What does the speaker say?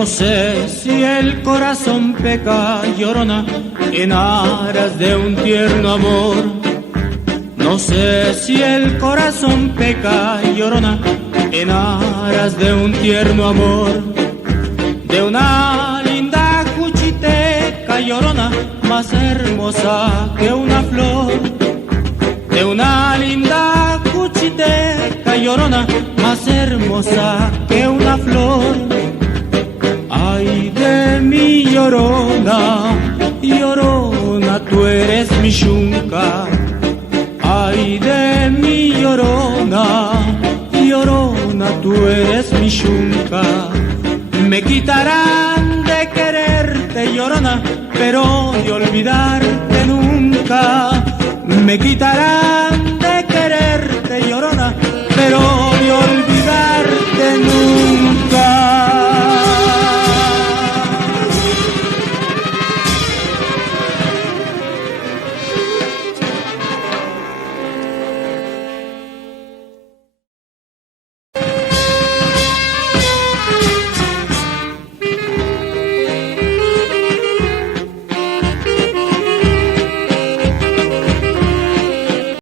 No sé si el corazón peca, llorona, en aras de un tierno amor. No sé si el corazón peca, llorona, en aras de un tierno amor. De una linda cuchiteca, llorona, más hermosa que una flor. De una linda cuchiteca, llorona, más hermosa que una flor. Ay de mi llorona, llorona, tú eres mi yunca. Ay de mi llorona, llorona, tú eres mi yunca. Me quitarán de quererte, llorona, pero de olvidarte nunca. Me quitarán